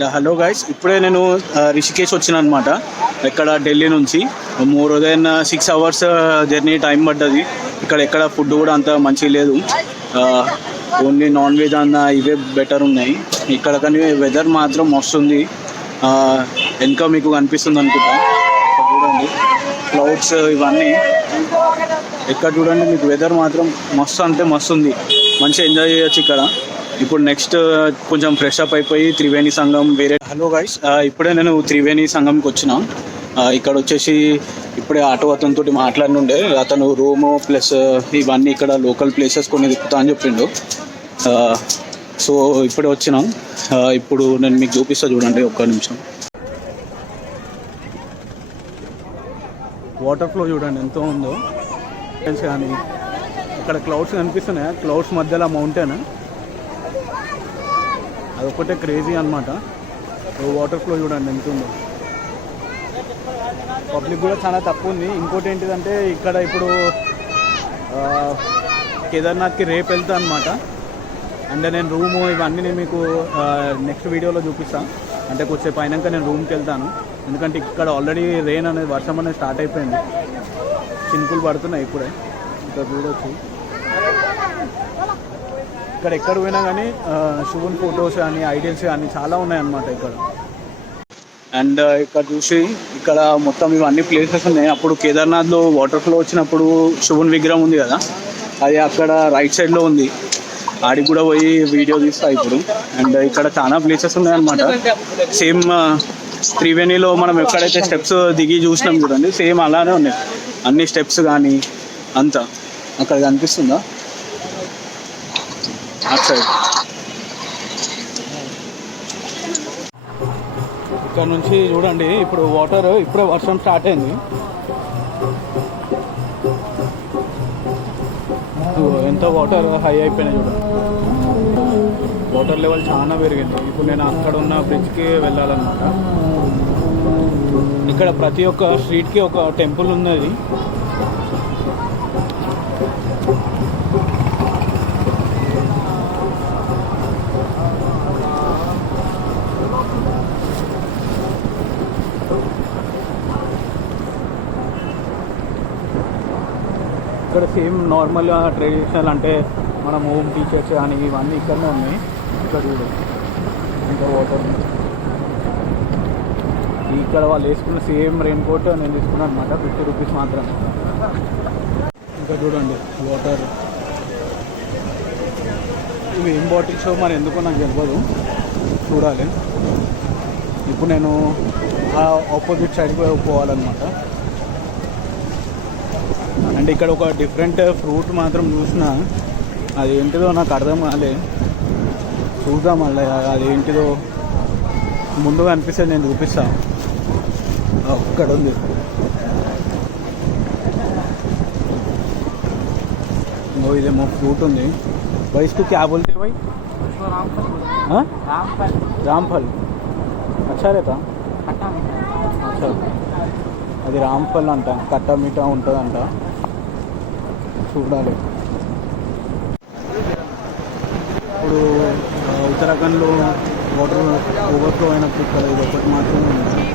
Hello guys, ఇప్పుడే నేను రిషికేష్ వచ్చిన అనమాట. ఇక్కడ ఢిల్లీ నుంచి more than 6 hours journey time పడ్డది. ఇక్కడ ఎక్కడ ఫుడ్ కూడా అంత మంచిగా లేదు. ఓన్లీ నాన్ వెజ్ అన్న ఇవే బెటర్ ఉన్నాయి ఇక్కడ. కానీ వెదర్ మాత్రం వస్తుంది. వెనక మీకు కనిపిస్తుంది అనుకుంటా. చూడండి క్లౌడ్స్ ఇవన్నీ. ఎక్కడ చూడండి మీకు వెదర్ మాత్రం మస్తు అంటే మస్తు ఉంది. మంచిగా ఎంజాయ్ చేయొచ్చు ఇక్కడ. ఇప్పుడు నెక్స్ట్ కొంచెం ఫ్రెష్ అప్ అయిపోయి త్రివేణి సంఘం వేరే. హలో గైస్, ఇప్పుడే నేను త్రివేణి సంఘంకి వచ్చిన. ఇక్కడ వచ్చేసి ఇప్పుడే ఆటో అతనితో మాట్లాడినుండే. అతను రూము ప్లస్ ఇవన్నీ ఇక్కడ లోకల్ ప్లేసెస్ కొన్ని తిప్పుతా అని చెప్పిండు. సో ఇప్పుడే వచ్చినాం. ఇప్పుడు నేను మీకు చూపిస్తా, చూడండి ఒక్క నిమిషం. వాటర్ ఫ్లో చూడండి ఎంత ఉందో. కానీ ఇక్కడ క్లౌడ్స్ కనిపిస్తున్నాయి. క్లౌడ్స్ మధ్యలో మౌంటైన్, అదొకటే క్రేజీ అనమాట. వాటర్ ఫ్లో చూడండి ఎంత ఉందో. పబ్లిక్ కూడా చాలా తక్కువ ఉంది. ఇంకోటి ఏంటిదంటే ఇక్కడ ఇప్పుడు కేదార్నాథ్కి రేపు వెళ్తా అనమాట. అంటే నేను రూము ఇవన్నీ నేను మీకు నెక్స్ట్ వీడియోలో చూపిస్తాను. అంటే కొద్దిసేపు అయినాక నేను రూమ్కి వెళ్తాను. ఎందుకంటే ఇక్కడ ఆల్రెడీ రెయిన్ అనేది, వర్షం అనేది స్టార్ట్ అయిపోయింది. చినుకులు పడుతున్నాయి ఇప్పుడే. ఇక్కడ చూడవచ్చు. ఇక్కడ ఎక్కడ పోయినా కానీ శివుని ఫొటోస్ కానీ ఐడియల్స్ కానీ చాలా ఉన్నాయన్నమాట ఇక్కడ. అండ్ ఇక్కడ చూసి ఇక్కడ మొత్తం ఇవన్నీ ప్లేసెస్ ఉన్నాయి. అప్పుడు కేదార్నాథ్లో వాటర్ ఫ్లో వచ్చినప్పుడు శివుని విగ్రహం ఉంది కదా, అది అక్కడ రైట్ సైడ్లో ఉంది. ఆడికి కూడా పోయి వీడియో తీస్తా ఇప్పుడు. అండ్ ఇక్కడ చాలా ప్లేసెస్ ఉన్నాయన్నమాట. సేమ్ త్రివేణిలో మనం ఎక్కడైతే స్టెప్స్ దిగి చూసినాం చూడండి, సేమ్ అలానే ఉన్నాయి అన్ని స్టెప్స్ కానీ అంతా. అక్కడ కనిపిస్తుందా అటు సైడ్? ఇక్కడ నుంచి చూడండి. ఇప్పుడు వాటర్, ఇప్పుడే వర్షం స్టార్ట్ అయింది. ఎంత వాటర్ హై అయిపోయినాయి చూడండి. వాటర్ లెవెల్ చాలా పెరిగింది. ఇప్పుడు నేను అక్కడ ఉన్న బ్రిడ్జ్కి వెళ్ళాలన్నమాట. ఇక్కడ ప్రతి ఒక్క స్ట్రీట్కి ఒక టెంపుల్ ఉన్నది. ఇక్కడ సేమ్ నార్మల్ ట్రెడిషనల్ అంటే మనం హోమ్ టీచర్స్ కానీ ఇవన్నీ ఇక్కడనే ఉన్నాయి. ఇక్కడ చూడండి ఇంకా వాటర్. ఇక్కడ వాళ్ళు వేసుకున్న సేమ్ రెయిన్ కోట్ నేను తీసుకున్నాను అనమాట. 50 రూపీస్ మాత్రమే. ఇంకా చూడండి వాటర్. ఇవి ఏం బాటిల్స్ మరి ఎందుకో నాకు తెలియదు, చూడాలి. ఇప్పుడు నేను ఆపోజిట్ సైడ్కి పోవాలన్నమాట. అంటే ఇక్కడ ఒక డిఫరెంట్ ఫ్రూట్ మాత్రం చూసిన, అది ఏంటిదో నాకు అర్థం కాలే. చూద్దాం మళ్ళీ అది ఏంటిదో. ముందుగా అనిపిస్తుంది, నేను చూపిస్తాను. అక్కడ ఉంది. ఇదేమో ఫ్రూట్ ఉంది. వయసుకు క్యా బోల్తే భాయ్? రాంఫల్. అచ్చా రేతా? అచ్చా, అది రాంఫల్ అంట. కట్ట మీటా ఉంటుందంట. చూడాలి. ఇప్పుడు ఉత్తరాఖండ్లో వాటర్ ఓవర్ఫ్లో అయినప్పుడు ఇక్కడ ఇది ఒకటి మాత్రమే ఉంది.